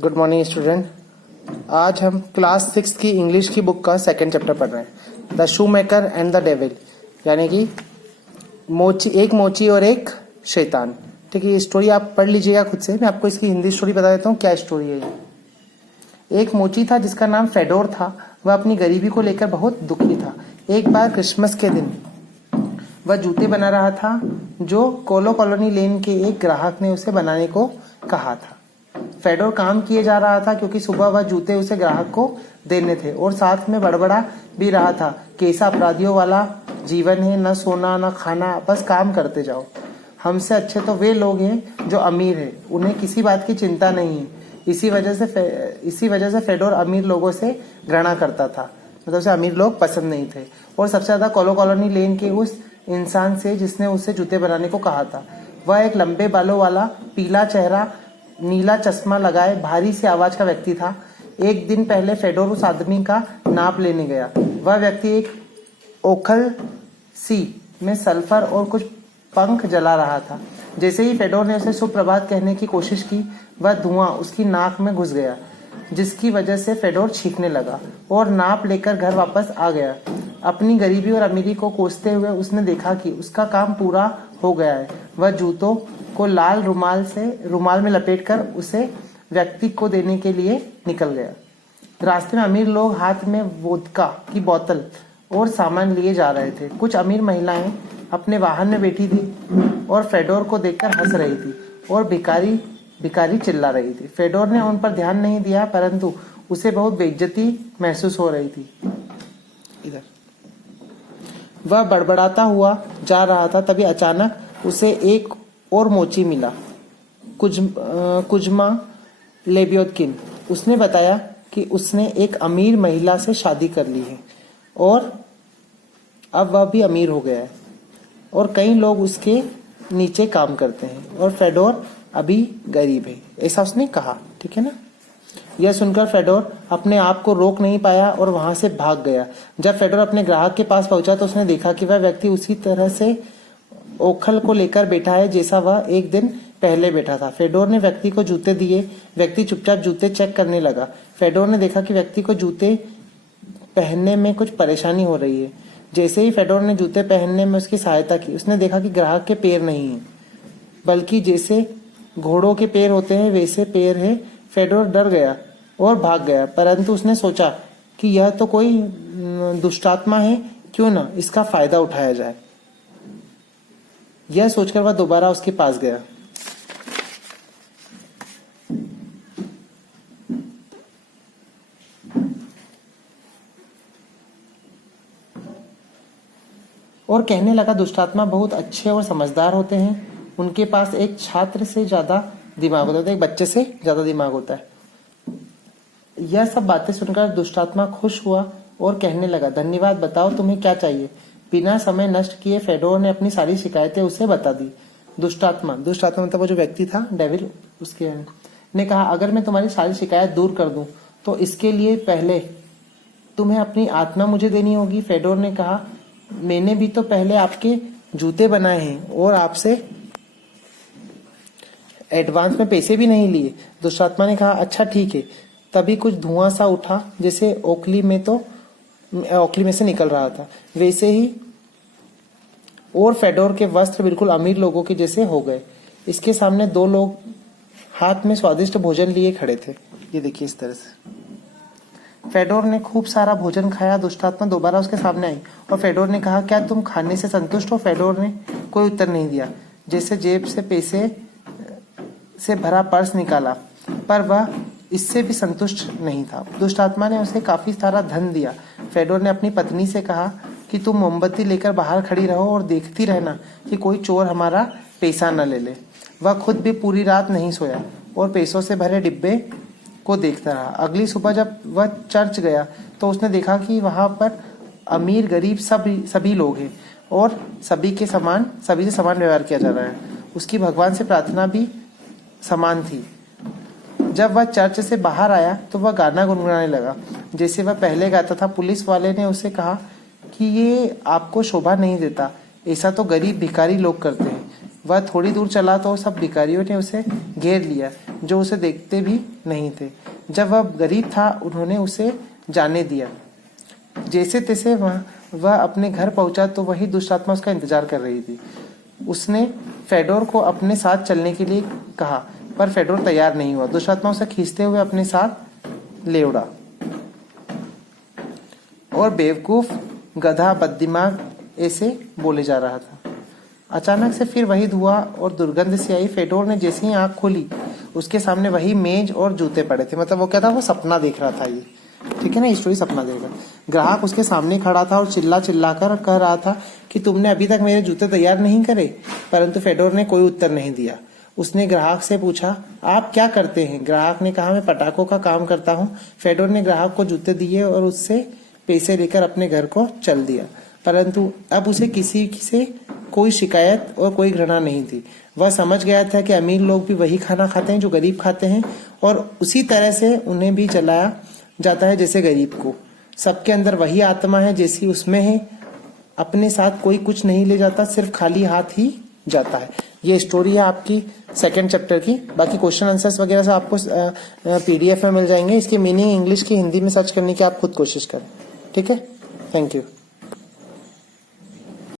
Good morning student. आज हम class 6 की इंग्लिश की बुक का सेकंड चैप्टर पढ़ रहे हैं, the shoe maker and the devil, यानी कि एक मोची और एक शैतान। ठीक है, ये स्टोरी आप पढ़ लीजिएगा खुद से। मैं आपको इसकी हिंदी स्टोरी बता देता हूँ क्या स्टोरी है ये। एक मोची था जिसका नाम फेडोर था। वह अपनी गरीबी को लेकर बहुत दुखी था। एक बार क्रिसमस के दिन वह जूते बना रहा था जो कोलो कॉलोनी लेन के एक ग्राहक ने उसे बनाने को कहा था। फेडोर काम किए जा रहा था क्योंकि सुबह वह जूते उसे ग्राहक को देने थे और साथ में बड़बड़ा भी रहा था कि ऐसा अपराधियों वाला जीवन है, न सोना न खाना, बस काम करते जाओ। हमसे अच्छे तो वे लोग हैं जो अमीर हैं, उन्हें किसी बात की चिंता नहीं है। इसी वजह से फेडोर अमीर लोगों से घृणा करता था, मतलब उसे अमीर लोग पसंद नहीं थे, और सबसे ज्यादा कोलो कॉलोनी लेन के उस इंसान से जिसने उसे जूते बनाने को कहा था। वह एक लंबे बालों वाला, पीला चेहरा, नीला चश्मा लगाए, भारी सी आवाज का व्यक्ति था। एक दिन पहले फेडोर उस आदमी का नाप लेने गया। वह व्यक्ति एक ओखल सी में सल्फर और कुछ पंख जला रहा था। जैसे ही फेडोर ने उसे सुप्रभात कहने की कोशिश की, वह धुआं उसकी नाक में घुस गया, जिसकी वजह से फेडोर छींकने लगा और नाप लेकर घर वापस आ गया। अपनी गरीबी और अमीरी को कोसते हुए उसने देखा कि उसका काम पूरा हो गया है। वह जूतों को लाल रुमाल में लपेटकर उसे व्यक्ति को देने के लिए निकल गया। रास्ते में अमीर लोग हाथ में वोदका की बोतल और सामान लिए जा रहे थे। कुछ अमीर महिलाएं अपने वाहन में बैठी थी और फेडोर को देखकर हंस रही थी और भिखारी चिल्ला रही थी। फेडोर ने उन पर ध्यान नहीं दिया, परंतु उसे बहुत बेइज्जती महसूस हो रही थी। इधर वह बड़बड़ाता हुआ जा रहा था, तभी अचानक उसे एक और मोची मिला, कुजमा लेब्योदकिन। उसने बताया कि उसने एक अमीर महिला से शादी कर ली है और अब वह भी अमीर हो गया है और कई लोग उसके नीचे काम करते हैं और फेडोर अभी गरीब है, ऐसा उसने कहा। ठीक है ना। यह सुनकर फेडोर अपने आप को रोक नहीं पाया और वहां से भाग गया। जब फेडोर अपने ग्राहक के पास पहुंचा तो उसने देखा कि वह व्यक्ति उसी तरह से ओखल को लेकर बैठा है जैसा वह एक दिन पहले बैठा था। फेडोर ने व्यक्ति को जूते दिए। व्यक्ति चुपचाप जूते चेक करने लगा। फेडोर ने देखा कि व्यक्ति को जूते पहनने में कुछ परेशानी हो रही है। जैसे ही फेडोर ने जूते पहनने में उसकी सहायता की, उसने देखा कि ग्राहक के पैर नहीं है, बल्कि जैसे घोड़ों के पैर होते हैं वैसे पैर है। फेडोर डर गया और भाग गया, परंतु उसने सोचा कि यह तो कोई दुष्टात्मा है, क्यों ना इसका फायदा उठाया जाए। यह सोचकर वह दोबारा उसके पास गया। और कहने लगा, दुष्टात्मा बहुत अच्छे और समझदार होते हैं। उनके पास एक छात्र से ज्यादा दिमाग होता है, एक बच्चे से ज्यादा दिमाग होता है। यह सब बातें सुनकर दुष्टात्मा खुश हुआ और कहने लगा, धन्यवाद, बताओ तुम्हें क्या चाहिए। बिना समय नष्ट किए फेडोर ने अपनी सारी शिकायतें उसे बता दी। दुष्टात्मा मतलब वो जो व्यक्ति था, डेविल, उसके ने कहा, अगर मैं तुम्हारी सारी शिकायत दूर कर दूं तो इसके लिए पहले तुम्हें अपनी आत्मा मुझे देनी होगी। फेडोर ने कहा, मैंने भी तो पहले आपके जूते बनाए हैं और आपसे एडवांस में पैसे भी नहीं लिए। दुष्टात्मा ने कहा, अच्छा ठीक है। तभी कुछ धुआं सा उठा, जैसे ओखली में से निकल रहा था वैसे ही, और फेडोर के वस्त्र बिल्कुल अमीर लोगों के जैसे हो गए। इसके सामने दो लोग हाथ में स्वादिष्ट भोजन लिए खड़े थे। ये देखिए इस तरह से फेडोर ने खूब सारा भोजन खाया। दुष्टात्मा दोबारा उसके सामने आई और फेडोर ने कहा, क्या तुम खाने से संतुष्ट हो? फेडोर ने कोई उत्तर नहीं दिया, जैसे जेब से पैसे से भरा पर्स निकाला, पर वह इससे भी संतुष्ट नहीं था। दुष्टात्मा ने उसे काफी सारा धन दिया। फेडोर ने अपनी पत्नी से कहा कि तुम मोमबत्ती लेकर बाहर खड़ी रहो और देखती रहना कि कोई चोर हमारा पैसा न ले ले। वह खुद भी पूरी रात नहीं सोया और पैसों से भरे डिब्बे को देखता रहा। अगली सुबह जब वह चर्च गया तो उसने देखा कि वहां पर अमीर गरीब सभी लोग हैं और सभी से समान व्यवहार किया जा रहा है। उसकी भगवान से प्रार्थना भी समान थी। जब वह चर्च से बाहर आया तो वह गाना गुनगुनाने लगा जैसे वह पहले गाता था। पुलिस वाले ने उसे कहा कि ये आपको शोभा नहीं देता, ऐसा तो गरीब भिखारी लोग करते हैं। वह थोड़ी दूर चला तो सब भिखारियों ने उसे घेर लिया, जो उसे देखते भी नहीं थे। जब वह गरीब था उन्होंने उसे जाने दिया। जैसे तैसे वह अपने घर पहुंचा तो वही दुष्ट आत्मा उसका इंतजार कर रही थी। उसने फेडोर को अपने साथ चलने के लिए कहा, पर फेडोर तैयार नहीं हुआ। दुष्ट आत्मा उसे खींचते हुए अपने साथ ले उड़ा और बेवकूफ, गधा, बददिमाग ऐसे बोले जा रहा था। अचानक से फिर वही धुआं और दुर्गंध से आई। फेडोर ने जैसे ही आंख खोली, उसके सामने वही मेज और जूते पड़े थे। मतलब वो क्या था, वो सपना देख रहा था ये, ठीक है ना, स्टोरी सपना देख रहा। ग्राहक उसके सामने खड़ा था और चिल्ला चिल्ला कर कह रहा था कि तुमने अभी तक मेरे जूते तैयार नहीं करे। परंतु फेडोर ने कोई उत्तर नहीं दिया। उसने ग्राहक से पूछा, आप क्या करते हैं? ग्राहक ने कहा, मैं पटाखों का काम करता हूँ। फेडोर ने ग्राहक को जूते दिए और उससे पैसे लेकर अपने घर को चल दिया। परंतु अब उसे किसी से कोई शिकायत और कोई घृणा नहीं थी। वह समझ गया था कि अमीर लोग भी वही खाना खाते हैं जो गरीब खाते हैं, और उसी तरह से उन्हें भी जलाया जाता है जैसे गरीब को। सबके अंदर वही आत्मा है जैसी उसमें है। अपने साथ कोई कुछ नहीं ले जाता, सिर्फ खाली हाथ ही जाता है। ये स्टोरी है आपकी सेकंड चैप्टर की। बाकी क्वेश्चन आंसर्स वगैरह से आपको PDF में मिल जाएंगे। इसकी मीनिंग इंग्लिश की हिंदी में सर्च करने की आप खुद कोशिश करें, ठीक है। Thank you.